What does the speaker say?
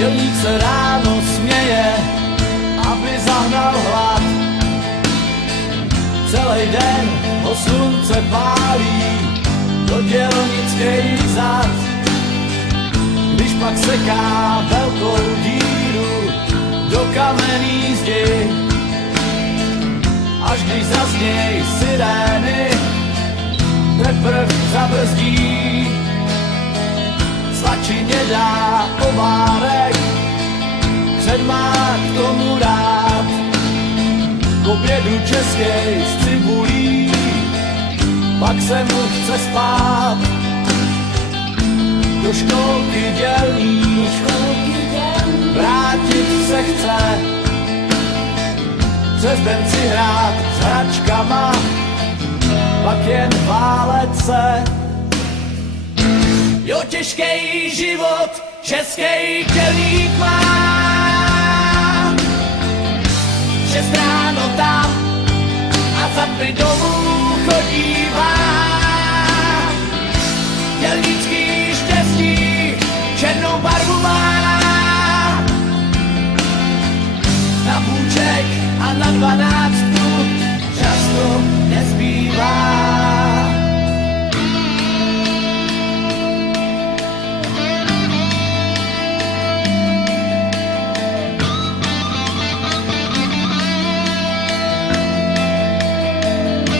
Dělník se ráno směje, aby zahnal hlad. Celý den ho slunce pálí do dělnických zad. Když pak seká velkou díru do kamenný zdi, až když zazněj sirény, teprv zabrzdí. Svačině dá povárek, před má k tomu rád. K obědu českej s cibulí, pak se mu chce spát. Do školky dělní, vrátit se chce, přes den si hrát s hračkama, pak jen válet se. Jo, těžkej život českej dělník má. 6 ráno tam a za 5 domů chodívá. Dělnický štěstí černou barvu má. Na půček a na 12